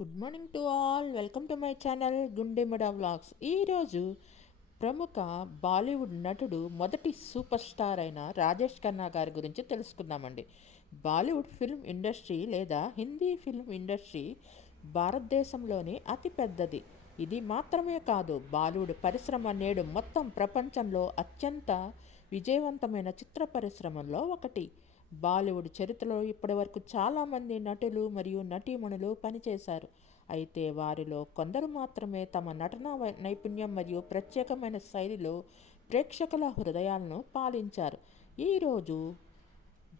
Good morning to all. Welcome to my channel గుండెమడ vlogs. ఈరోజు ప్రముఖ బాలీవుడ్ నటుడు మొదటి సూపర్ స్టార్ అయిన రాజేష్ ఖన్నా గారి గురించి తెలుసుకుందామండి. బాలీవుడ్ ఫిల్మ్ ఇండస్ట్రీ లేదా హిందీ ఫిల్మ్ ఇండస్ట్రీ భారతదేశంలోని అతి పెద్దది. ఇది మాత్రమే కాదు, బాలీవుడ్ పరిశ్రమ నేడు మొత్తం ప్రపంచంలో అత్యంత విజయవంతమైన చిత్ర పరిశ్రమల్లో ఒకటి. బాలీవుడ్ చరిత్రలో ఇప్పటివరకు చాలామంది నటులు మరియు నటీమణులు పనిచేశారు. అయితే వారిలో కొందరు మాత్రమే తమ నటనా నైపుణ్యం మరియు ప్రత్యేకమైన శైలిలో ప్రేక్షకుల హృదయాలను పాలించారు. ఈరోజు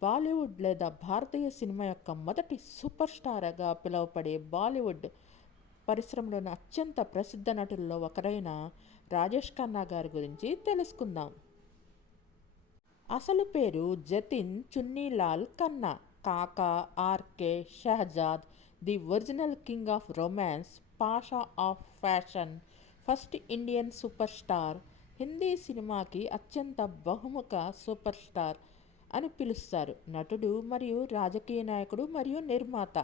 బాలీవుడ్ లేదా భారతీయ సినిమా యొక్క మొదటి సూపర్ స్టార్గా పిలువబడే బాలీవుడ్ పరిశ్రమలోని అత్యంత ప్రసిద్ధ నటుల్లో ఒకరైన రాజేష్ ఖన్నా గారి గురించి తెలుసుకుందాం. అసలు పేరు Jatin Chunnilal Khanna. Kaka, RK, Shahzad, the original king of romance, pasha of fashion, first Indian superstar, Hindi సినిమాకి అత్యంత బహుముఖ సూపర్ స్టార్ అని పిలుస్తారు. నటుడు మరియు రాజకీయ నాయకుడు మరియు నిర్మాత.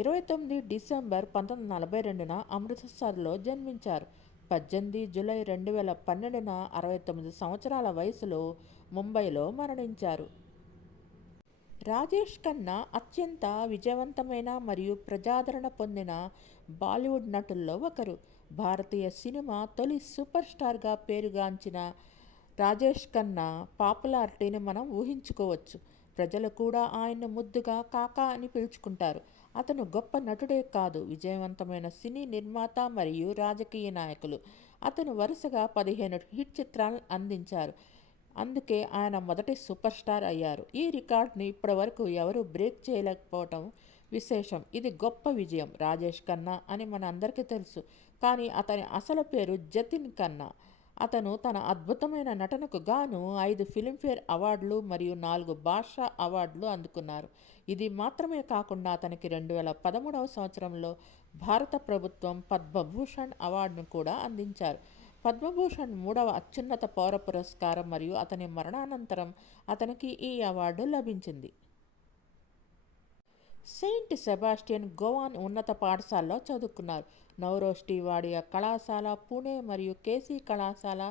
29 డిసెంబర్ 1942న అమృత్సర్లో జన్మించారు. 18 జూలై 2012న 69 సంవత్సరాల వయసులో ముంబైలో మరణించారు. రాజేష్ ఖన్నా అత్యంత విజయవంతమైన మరియు ప్రజాదరణ పొందిన బాలీవుడ్ నటుల్లో ఒకరు. భారతీయ సినిమా తొలి సూపర్ స్టార్గా పేరుగాంచిన రాజేష్ ఖన్నా పాపులారిటీని మనం ఊహించుకోవచ్చు. ప్రజలు కూడా ఆయన్ను ముద్దుగా కాకా అని పిలుచుకుంటారు. అతను గొప్ప నటుడే కాదు, విజయవంతమైన సినీ నిర్మాత మరియు రాజకీయ నాయకులు. అతను వరుసగా 15 హిట్ చిత్రాలను అందించారు. అందుకే ఆయన మొదటి సూపర్ స్టార్ అయ్యారు. ఈ రికార్డ్ని ఇప్పటివరకు ఎవరూ బ్రేక్ చేయలేకపోవటం విశేషం. ఇది గొప్ప విజయం. రాజేష్ ఖన్నా అని మన అందరికీ తెలుసు, కానీ అతని అసలు పేరు జతిన్ ఖన్నా. అతను తన అద్భుతమైన నటనకు గాను 5 ఫిల్మ్ఫేర్ అవార్డులు మరియు 4 భాషా అవార్డులు అందుకున్నారు. ఇది మాత్రమే కాకుండా అతనికి 2013 సంవత్సరంలో భారత ప్రభుత్వం పద్మభూషణ్ అవార్డును కూడా అందించారు. పద్మభూషణ్ 3వ అత్యున్నత పౌర పురస్కారం మరియు అతని మరణానంతరం అతనికి ఈ అవార్డు లభించింది. సెయింట్ సెబాస్టియన్ గోవాన్ ఉన్నత పాఠశాలలో చదువుకున్నారు. నౌరోష్టి వాడియా కళాశాల పూణే మరియు కేసీ కళాశాల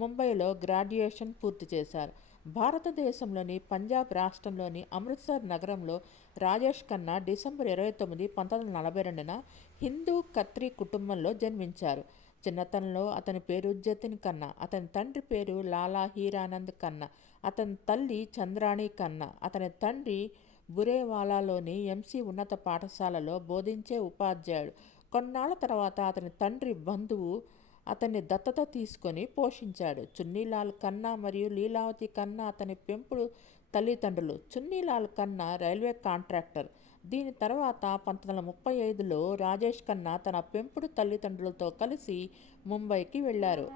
ముంబైలో గ్రాడ్యుయేషన్ పూర్తి చేశారు. భారతదేశంలోని పంజాబ్ రాష్ట్రంలోని అమృత్సర్ నగరంలో రాజేష్ ఖన్నా డిసెంబర్ 29, 1942న హిందూ ఖత్రీ కుటుంబంలో జన్మించారు. చిన్నతనంలో అతని పేరు జతిన్ ఖన్నా. అతని తండ్రి పేరు లాలా హీరానంద్ ఖన్నా. అతని తల్లి చంద్రాణి ఖన్నా. అతని తండ్రి బురేవాలాలోని ఎంసీ ఉన్నత పాఠశాలలో బోధించే ఉపాధ్యాయుడు. కొన్నాళ్ల తర్వాత అతని తండ్రి బంధువు అతన్ని దత్తత తీసుకొని పోషించాడు. చున్నీలాల్ ఖన్నా మరియు లీలావతి ఖన్నా అతని పెంపుడు తల్లిదండ్రులు. Chunnilal Khanna railway contractor. దీని తర్వాత 1935లో రాజేష్ ఖన్నా తన పెంపుడు తల్లిదండ్రులతో కలిసి ముంబైకి వెళ్ళారు.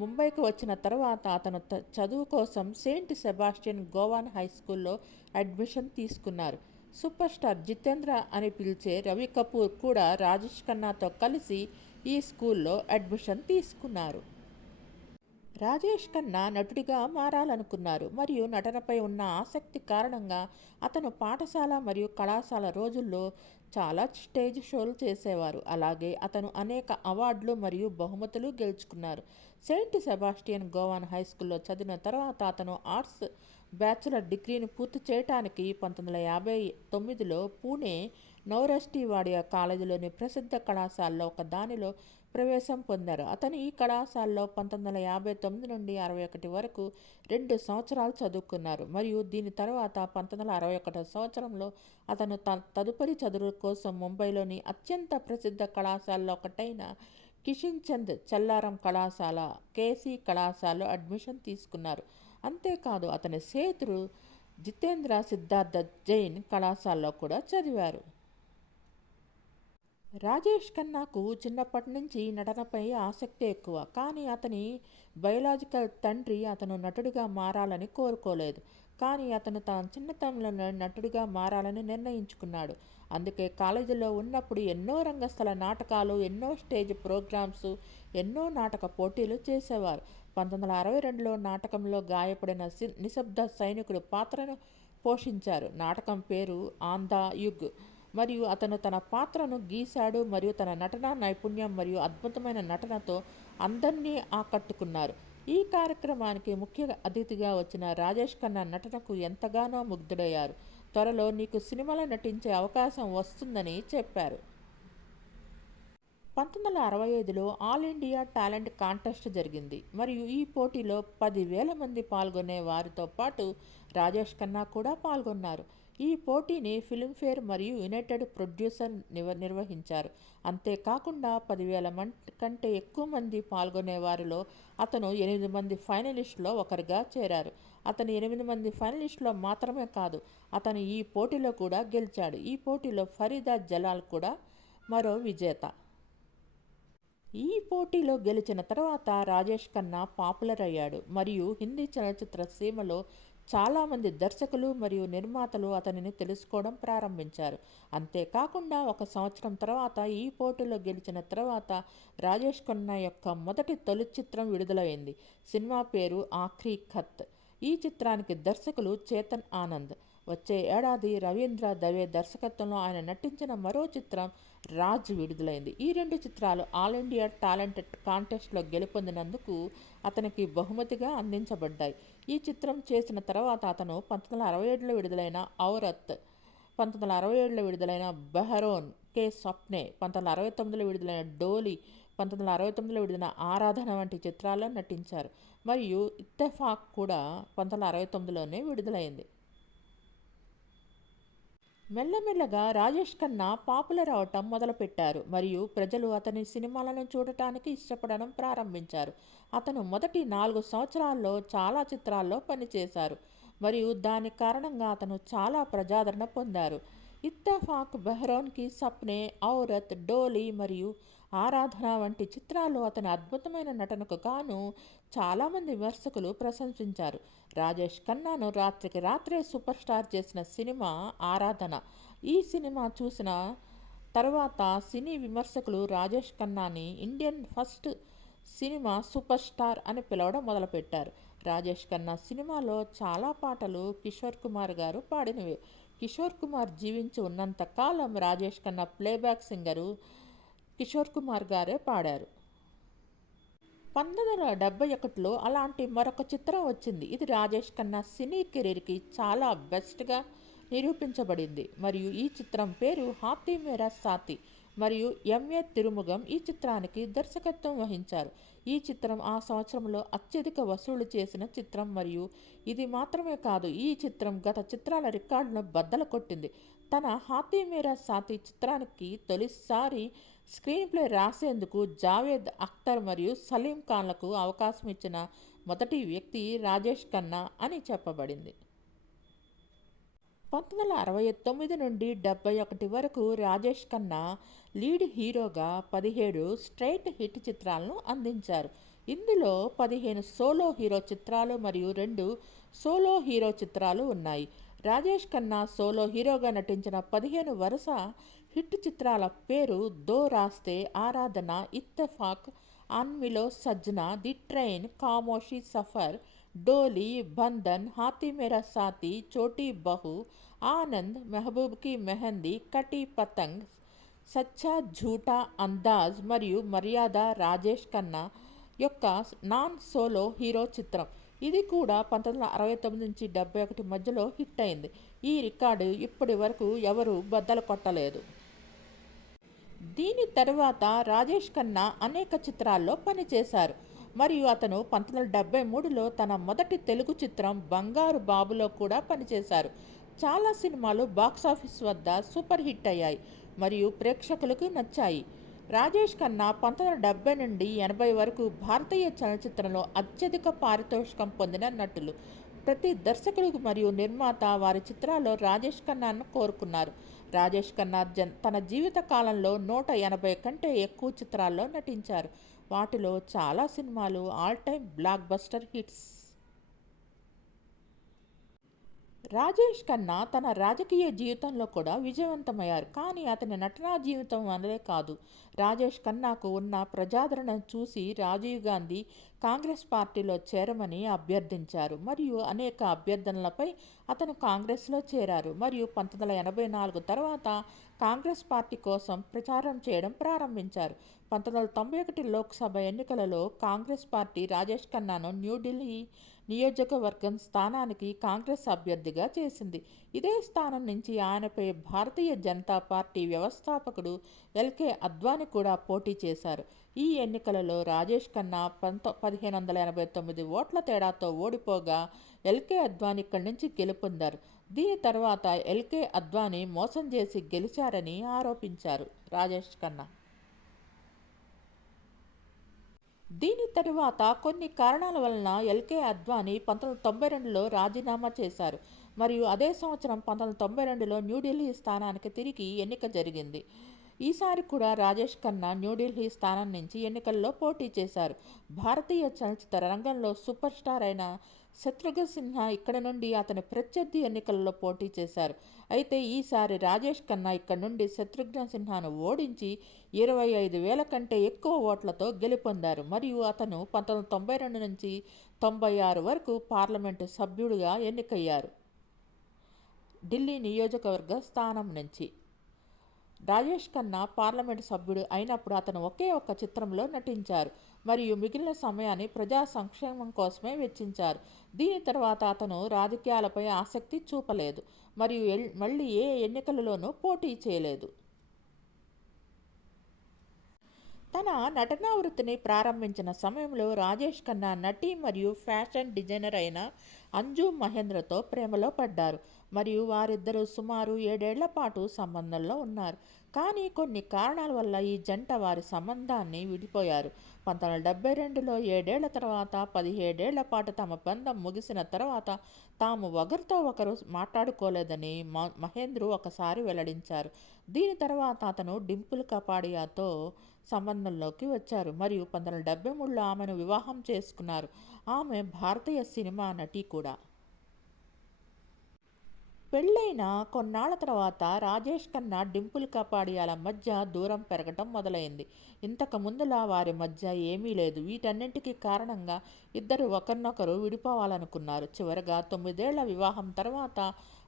ముంబైకి వచ్చిన తర్వాత అతను చదువు కోసం సెయింట్ సెబాస్టియన్ గోవాన్ హై స్కూల్లో అడ్మిషన్ తీసుకున్నారు. సూపర్ స్టార్ జితేంద్ర అని పిలిచే రవి కపూర్ కూడా రాజేష్ ఖన్నాతో కలిసి ఈ స్కూల్లో అడ్మిషన్ తీసుకున్నారు. రాజేష్ ఖన్నా నటుడిగా మారాలనుకున్నారు మరియు నటనపై ఉన్న ఆసక్తి కారణంగా అతను పాఠశాల మరియు కళాశాల రోజుల్లో చాలా స్టేజ్ షోలు చేసేవారు. అలాగే అతను అనేక అవార్డులు మరియు బహుమతులు గెలుచుకున్నారు. సెయింట్ సెబాస్టియన్ గోవాన్ హై స్కూల్లో చదివిన తర్వాత అతను ఆర్ట్స్ బ్యాచిలర్ డిగ్రీని పూర్తి చేయడానికి 1959లో పూణే నౌరోష్టి వాడియా కాలేజీలోని ప్రసిద్ధ కళాశాలలో ఒక దానిలో ప్రవేశం పొందారు. అతను ఈ కళాశాలలో 1959 నుండి 61 వరకు 2 సంవత్సరాలు చదువుకున్నారు మరియు దీని తర్వాత 1961 సంవత్సరంలో అతను తదుపరి చదువుల కోసం ముంబైలోని అత్యంత ప్రసిద్ధ కళాశాలలో ఒకటైన కిషన్ చంద్ చల్లారం కళాశాల కేసీ కళాశాలలో అడ్మిషన్ తీసుకున్నారు. అంతేకాదు అతని స్నేహితుడు జితేంద్ర సిద్ధార్థ జైన్ కళాశాలలో కూడా చదివారు. రాజేష్ ఖన్నాకు చిన్నప్పటి నుంచి నటనపై ఆసక్తి ఎక్కువ, కానీ అతని బయోలాజికల్ తండ్రి అతను నటుడిగా మారాలని కోరుకోలేదు. కానీ అతను తన చిన్నతనంలో నటుడిగా మారాలని నిర్ణయించుకున్నాడు. అందుకే కాలేజీలో ఉన్నప్పుడు ఎన్నో రంగస్థల నాటకాలు, ఎన్నో స్టేజ్ ప్రోగ్రామ్స్, ఎన్నో నాటక పోటీలు చేసేవారు. 1962లో నాటకంలో గాయపడిన నిశ్శబ్ద సైనికుడు పాత్రను పోషించారు. నాటకం పేరు ఆన్ ద యుగ్. మరియు అతను తన పాత్రను గీశాడు మరియు తన నటనా నైపుణ్యం మరియు అద్భుతమైన నటనతో అందరినీ ఆకట్టుకున్నారు. ఈ కార్యక్రమానికి ముఖ్య అతిథిగా వచ్చిన రాజేష్ ఖన్నా నటనకు ఎంతగానో ముగ్ధుడయ్యారు. త్వరలో నీకు సినిమాలో నటించే అవకాశం వస్తుందని చెప్పారు. 1965లో ఆల్ ఇండియా టాలెంట్ కాంటెస్ట్ జరిగింది మరియు ఈ పోటీలో 10,000 మంది పాల్గొనే వారితో పాటు రాజేష్ ఖన్నా కూడా పాల్గొన్నారు. ఈ పోటీని ఫిల్మ్ఫేర్ మరియు యునైటెడ్ ప్రొడ్యూసర్ నిర్వహించారు. అంతేకాకుండా 10,000 కంటే ఎక్కువ మంది పాల్గొనే వారిలో అతను 8 మంది ఫైనలిస్టులో ఒకరిగా చేరారు. అతను 8 మంది ఫైనలిస్టులో మాత్రమే కాదు, అతను ఈ పోటీలో కూడా గెలిచాడు. ఈ పోటీలో ఫరీదా జలాల్ కూడా మరో విజేత. ఈ పోటీలో గెలిచిన తర్వాత రాజేష్ ఖన్నా పాపులర్ అయ్యాడు మరియు హిందీ చలనచిత్ర సీమలో చాలామంది దర్శకులు మరియు నిర్మాతలు అతనిని తెలుసుకోవడం ప్రారంభించారు. అంతేకాకుండా 1 సంవత్సరం తర్వాత ఈ పోటీలో గెలిచిన తర్వాత రాజేష్ ఖన్నా యొక్క మొదటి తొలి చిత్రం విడుదలైంది. సినిమా పేరు ఆఖ్రీ ఖత్. ఈ చిత్రానికి దర్శకులు చేతన్ ఆనంద్. వచ్చే ఏడాది రవీంద్ర దవే దర్శకత్వంలో ఆయన నటించిన మరో చిత్రం రాజ్ విడుదలైంది. ఈ 2 చిత్రాలు ఆల్ ఇండియా టాలెంట్ కాంటెస్ట్లో గెలుపొందినందుకు అతనికి బహుమతిగా అందించబడ్డాయి. ఈ చిత్రం చేసిన తర్వాత అతను 1967లో విడుదలైన ఔరత్, 1967లో విడుదలైన బెహరోన్ కే స్వప్నే, 1969లో విడుదలైన డోలీ, 1969లో విడుదలైన ఆరాధన వంటి చిత్రాల్లో నటించారు మరియు ఇత్తెఫాక్ కూడా 1969లోనే విడుదలైంది. మెల్లమెల్లగా రాజేష్ ఖన్నా పాపులర్ అవటం మొదలుపెట్టారు మరియు ప్రజలు అతని సినిమాలను చూడటానికి ఇష్టపడడం ప్రారంభించారు. అతను మొదటి 4 సంవత్సరాల్లో చాలా చిత్రాల్లో పనిచేశారు మరియు దాని కారణంగా అతను చాలా ప్రజాదరణ పొందారు. ఇత్తెఫాక్, బెహ్రోన్ కి సప్నే, ఔరత్, డోలీ మరియు ఆరాధన వంటి చిత్రాలు అతని అద్భుతమైన నటనకు గాను చాలామంది విమర్శకులు ప్రశంసించారు. రాజేష్ ఖన్నాను రాత్రికి రాత్రే సూపర్ స్టార్ చేసిన సినిమా ఆరాధన. ఈ సినిమా చూసిన తర్వాత సినీ విమర్శకులు రాజేష్ ఖన్నాని ఇండియన్ ఫస్ట్ సినిమా సూపర్ స్టార్ అని పిలవడం మొదలుపెట్టారు. రాజేష్ ఖన్నా సినిమాలో చాలా పాటలు కిషోర్ కుమార్ గారు పాడినవే. కిషోర్ కుమార్ జీవించి ఉన్నంత కాలం రాజేష్ ఖన్నా ప్లేబ్యాక్ సింగరు కిషోర్ కుమార్ గారే పాడారు. 1971లో అలాంటి మరొక చిత్రం వచ్చింది. ఇది రాజేష్ ఖన్నా సినీ కెరీర్కి చాలా బెస్ట్గా నిరూపించబడింది మరియు ఈ చిత్రం పేరు హాతీ మేరా సాథీ మరియు ఎంఏ తిరుముగం ఈ చిత్రానికి దర్శకత్వం వహించారు. ఈ చిత్రం ఆ సంవత్సరంలో అత్యధిక వసూలు చేసిన చిత్రం మరియు ఇది మాత్రమే కాదు, ఈ చిత్రం గత చిత్రాల రికార్డును బద్దలు కొట్టింది. తన హాతీ మేరా సాథీ చిత్రానికి తొలిసారి స్క్రీన్ ప్లే రాసేందుకు జావేద్ అఖ్తర్ మరియు సలీం ఖాన్లకు అవకాశం ఇచ్చిన మొదటి వ్యక్తి రాజేష్ ఖన్నా అని చెప్పబడింది. 1969 నుండి 71 వరకు రాజేష్ ఖన్నా లీడ్ హీరోగా 17 స్ట్రైట్ హిట్ చిత్రాలను అందించారు. ఇందులో 15 సోలో హీరో చిత్రాలు మరియు 2 సోలో హీరో చిత్రాలు ఉన్నాయి. రాజేష్ ఖన్నా సోలో హీరోగా నటించిన 15 వరుస హిట్ చిత్రాల పేరు దో రాస్తే, ఆరాధన, ఇత్తెఫాక్, అన్మిలో సజ్జనా, ది ట్రైన్, ఖామోషీ, సఫర్, డోలీ, బంధన్, హాతీ మేరా సాథీ, చోటీ బహు, ఆనంద్, మెహబూబ్ కి మెహందీ, కటీ పతంగ్, సచ్చా ఝూఠా అందాజ్ మరియు మర్యాద. రాజేష్ ఖన్నా యొక్క నాన్ సోలో హీరో చిత్రం. ఇది కూడా 1969 నుంచి 71 మధ్యలో హిట్ అయింది. ఈ రికార్డు ఇప్పటి వరకు ఎవరూ బద్దలు కొట్టలేదు. దీని తరువాత రాజేష్ ఖన్నా అనేక చిత్రాల్లో పనిచేశారు మరియు అతను 1973లో తన మొదటి తెలుగు చిత్రం బంగారు బాబులో కూడా పనిచేశారు. చాలా సినిమాలు బాక్సాఫీస్ వద్ద సూపర్ హిట్ అయ్యాయి మరియు ప్రేక్షకులకు నచ్చాయి. రాజేష్ ఖన్నా 1970 నుండి 80 వరకు భారతీయ చలనచిత్రంలో అత్యధిక పారితోషికం పొందిన నటులు. ప్రతి దర్శకుడు మరియు నిర్మాత వారి చిత్రాల్లో రాజేష్ ఖన్నాను కోరుకున్నారు. రాజేష్ ఖన్నా తన జీవిత కాలంలో 180 కంటే ఎక్కువ చిత్రాల్లో నటించారు. వాటిలో చాలా సినిమాలు all time block buster hits. Rajesh Khanna తన రాజకీయ జీవితంలో కూడా విజయవంతమయ్యారు, కానీ అతని నటనా జీవితం వల్లే కాదు. రాజేష్ ఖన్నాకు ఉన్న ప్రజాదరణను చూసి రాజీవ్ గాంధీ కాంగ్రెస్ పార్టీలో చేరమని అభ్యర్థించారు మరియు అనేక అభ్యర్థనలపై అతను కాంగ్రెస్లో చేరారు మరియు 1984 తర్వాత కాంగ్రెస్ పార్టీ కోసం ప్రచారం చేయడం ప్రారంభించారు. 1991 లోక్సభ ఎన్నికలలో కాంగ్రెస్ పార్టీ రాజేష్ ఖన్నాను న్యూఢిల్లీ నియోజకవర్గం స్థానానికి కాంగ్రెస్ అభ్యర్థిగా చేసింది. ఇదే స్థానం నుంచి ఆయనపై భారతీయ జనతా పార్టీ వ్యవస్థాపకుడు ఎల్కే అద్వానీ కూడా పోటీ చేశారు. ఈ ఎన్నికలలో రాజేష్ ఖన్నా 1589 ఓట్ల తేడాతో ఓడిపోగా ఎల్కే అద్వానీ ఇక్కడి నుంచి గెలుపొందారు. దీని తర్వాత ఎల్కే అద్వానీ మోసం చేసి గెలిచారని ఆరోపించారు రాజేష్ ఖన్నా. దీని తరువాత కొన్ని కారణాల వలన ఎల్కే అద్వానీ 1992లో రాజీనామా చేశారు మరియు అదే సంవత్సరం 1992లో న్యూఢిల్లీ స్థానానికి తిరిగి ఎన్నిక జరిగింది. ఈసారి కూడా రాజేష్ ఖన్నా న్యూఢిల్లీ స్థానం నుంచి ఎన్నికల్లో పోటీ చేశారు. భారతీయ చలనచిత్ర రంగంలో సూపర్ స్టార్ అయిన శత్రుఘ్న సిన్హా ఇక్కడ నుండి అతని ప్రత్యర్థి ఎన్నికల్లో పోటీ చేశారు. అయితే ఈసారి రాజేష్ ఖన్నా ఇక్కడ నుండి శత్రుఘ్న సిన్హాను ఓడించి 25,000 కంటే ఎక్కువ ఓట్లతో గెలుపొందారు మరియు అతను 1992 నుంచి 96 వరకు పార్లమెంటు సభ్యుడిగా ఎన్నికయ్యారు. ఢిల్లీ నియోజకవర్గ స్థానం నుంచి రాజేష్ ఖన్నా పార్లమెంటు సభ్యుడు అయినప్పుడు అతను ఒకే ఒక్క చిత్రంలో నటించారు మరియు మిగిలిన సమయాన్ని ప్రజా సంక్షేమం కోసమే వెచ్చించారు. దీని తర్వాత అతను రాజకీయాలపై ఆసక్తి చూపలేదు మరియు మళ్ళీ ఏ ఎన్నికలలోనూ పోటీ చేయలేదు. తన నటనా వృత్తిని ప్రారంభించిన సమయంలో రాజేష్ ఖన్నా నటి మరియు ఫ్యాషన్ డిజైనర్ అయిన అంజు మహేంద్రతో ప్రేమలో పడ్డారు మరియు వారిద్దరూ సుమారు 7 ఏళ్ల పాటు సంబంధంలో ఉన్నారు. కానీ కొన్ని కారణాల వల్ల ఈ జంట వారి సంబంధాన్ని విడిపోయారు. 1972లో 7 ఏళ్ల తర్వాత 17 ఏళ్ల పాటు తమ బంధం ముగిసిన తర్వాత తాము ఒకరితో ఒకరు మాట్లాడుకోలేదని మహేంద్రు ఒకసారి వెల్లడించారు. దీని తర్వాత అతను డింపుల్ కపాడియాతో సంబంధంలోకి వచ్చారు మరియు 1973లో ఆమెను వివాహం చేసుకున్నారు. ఆమె భారతీయ సినిమా నటి కూడా. పెళ్ళైన కొన్నాళ్ల తర్వాత రాజేష్ ఖన్నా డింపుల్ కపాడియాల మధ్య దూరం పెరగటం మొదలైంది. ఇంతకు ముందులా వారి మధ్య ఏమీ లేదు. వీటన్నింటికీ కారణంగా ఇద్దరు ఒకరినొకరు విడిపోవాలనుకున్నారు. చివరగా 9 ఏళ్ల వివాహం తర్వాత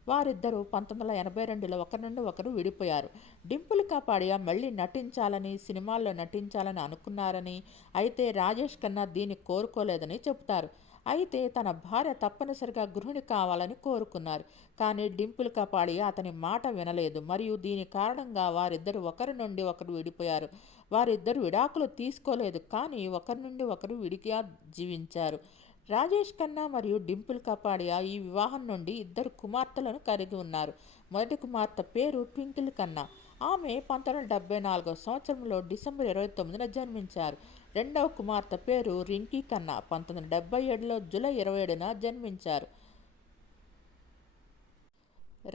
వారిద్దరూ 1982లో ఒకరి నుండి ఒకరు విడిపోయారు. డింపుల్ కపాడియా మళ్ళీ నటించాలని, సినిమాల్లో నటించాలని అనుకున్నారని, అయితే రాజేష్ ఖన్నా దీన్ని కోరుకోలేదని చెబుతారు. అయితే తన భార్య తప్పనిసరిగా గృహిణి కావాలని కోరుకున్నారు. కానీ డింపుల్ కపాడియా అతని మాట వినలేదు మరియు దీని కారణంగా వారిద్దరు ఒకరి నుండి ఒకరు విడిపోయారు. వారిద్దరు విడాకులు తీసుకోలేదు కానీ ఒకరి నుండి ఒకరు విడిగా జీవించారు. రాజేష్ ఖన్నా మరియు డింపుల్ కపాడియా ఈ వివాహం నుండి 2 కుమార్తెలను కలిగి ఉన్నారు. మొదటి కుమార్తె పేరు ట్వింకిల్ ఖన్నా. ఆమె 1974 సంవత్సరంలో డిసెంబర్ 29న జన్మించారు. రెండవ కుమార్తె పేరు రింకీ ఖన్నా 1977లో జూలై 27న జన్మించారు.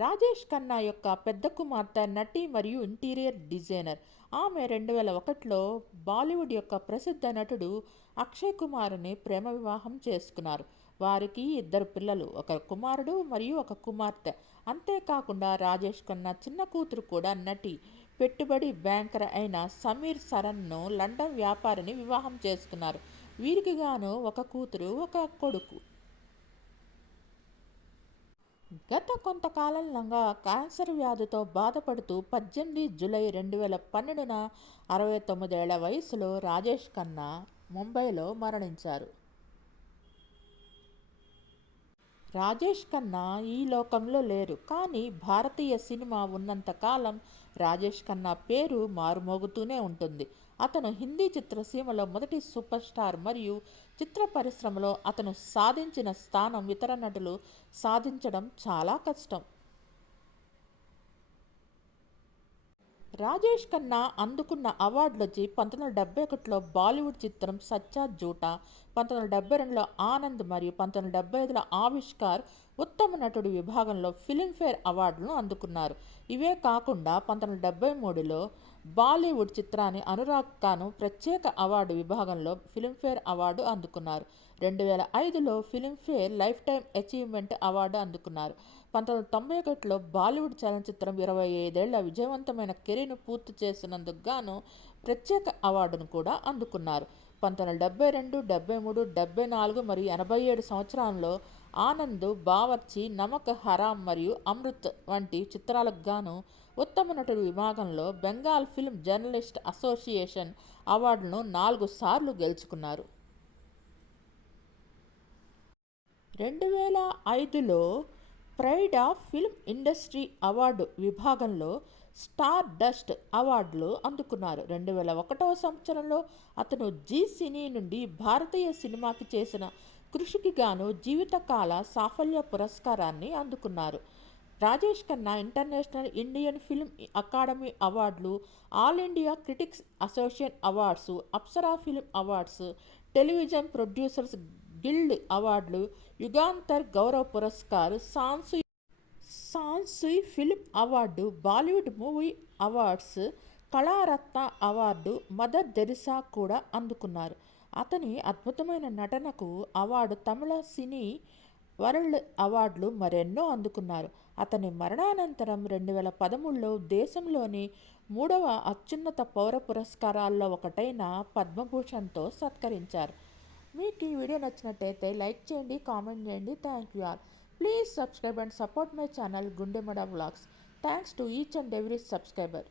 రాజేష్ ఖన్నా యొక్క పెద్ద కుమార్తె నటి మరియు ఇంటీరియర్ డిజైనర్. ఆమె 2001లో బాలీవుడ్ యొక్క ప్రసిద్ధ నటుడు అక్షయ్ కుమార్ని ప్రేమ వివాహం చేసుకున్నారు. వారికి 2 పిల్లలు, ఒక కుమారుడు మరియు ఒక కుమార్తె. అంతేకాకుండా రాజేష్ ఖన్నా చిన్న కూతురు కూడా నటి, పెట్టుబడి బ్యాంకర్ అయిన సమీర్ సరన్ను లండన్ వ్యాపారిని వివాహం చేసుకున్నారు. వీరికి గాను ఒక కూతురు, ఒక కొడుకు. గత కొంతకాలంగా క్యాన్సర్ వ్యాధితో బాధపడుతూ 18 జూలై 2012న 69 ఏళ్ల వయసులో రాజేష్ ఖన్నా ముంబైలో మరణించారు. రాజేష్ ఖన్నా ఈ లోకంలో లేరు కానీ భారతీయ సినిమా ఉన్నంతకాలం రాజేష్ ఖన్నా పేరు మారుమోగుతూనే ఉంటుంది. అతను హిందీ చిత్రసీమలో మొదటి సూపర్ స్టార్ మరియు చిత్ర పరిశ్రమలో అతను సాధించిన స్థానం ఇతర నటులు సాధించడం చాలా కష్టం. రాజేష్ ఖన్నా అందుకున్న అవార్డులొచ్చి 1971లో బాలీవుడ్ చిత్రం సచ్చా జూటా, 1972లో ఆనంద్ మరియు 1975లో ఆవిష్కార్ ఉత్తమ నటుడి విభాగంలో ఫిలింఫేర్ అవార్డులను అందుకున్నారు. ఇవే కాకుండా 1973లో బాలీవుడ్ చిత్రాన్ని అనురాగ్ ఖాన్ ప్రత్యేక అవార్డు విభాగంలో ఫిలింఫేర్ అవార్డు అందుకున్నారు. 2005లో Filmfare lifetime achievement award అందుకున్నారు. 1991లో బాలీవుడ్ చలనచిత్రం 25 ఏళ్ల విజయవంతమైన కెరీర్ను పూర్తి చేసినందుకు గాను ప్రత్యేక అవార్డును కూడా అందుకున్నారు. 1972, 73, 74 మరియు 87 సంవత్సరాల్లో ఆనంద్, బావర్చి, నమక్ హరామ్ మరియు అమృత్ వంటి చిత్రాలకు గాను ఉత్తమ నటుడు విభాగంలో బెంగాల్ ఫిల్మ్ జర్నలిస్ట్ అసోసియేషన్ అవార్డును 4 సార్లు గెలుచుకున్నారు. 2005లో pride of film industry award విభాగంలో స్టార్ డస్ట్ అవార్డులు అందుకున్నారు. 2001వ సంవత్సరంలో అతను జీ సినీ నుండి భారతీయ సినిమాకి చేసిన కృషికి గాను జీవితకాల సాఫల్య పురస్కారాన్ని అందుకున్నారు. Rajesh Khanna international Indian film academy అవార్డులు, all India critics association awards, Apsara film awards, television producers guild అవార్డులు, Yugantar Gaurav Puraskar, Sansui film award, Bollywood movie awards, Kalaratna award, Mother Teresa కూడా అందుకున్నారు. అతని అద్భుతమైన నటనకు అవార్డు, తమిళ సినీ వరల్డ్ అవార్డులు మరెన్నో అందుకున్నారు. అతని మరణానంతరం 2013లో దేశంలోని 3వ అత్యున్నత పౌర పురస్కారాల్లో ఒకటైన పద్మభూషణ్తో సత్కరించారు. మీకు ఈ వీడియో నచ్చినట్టయితే లైక్ చేయండి, కామెంట్ చేయండి. Thank you all. Please subscribe and support my channel గుండెమడ vlogs. Thanks to each and every subscriber.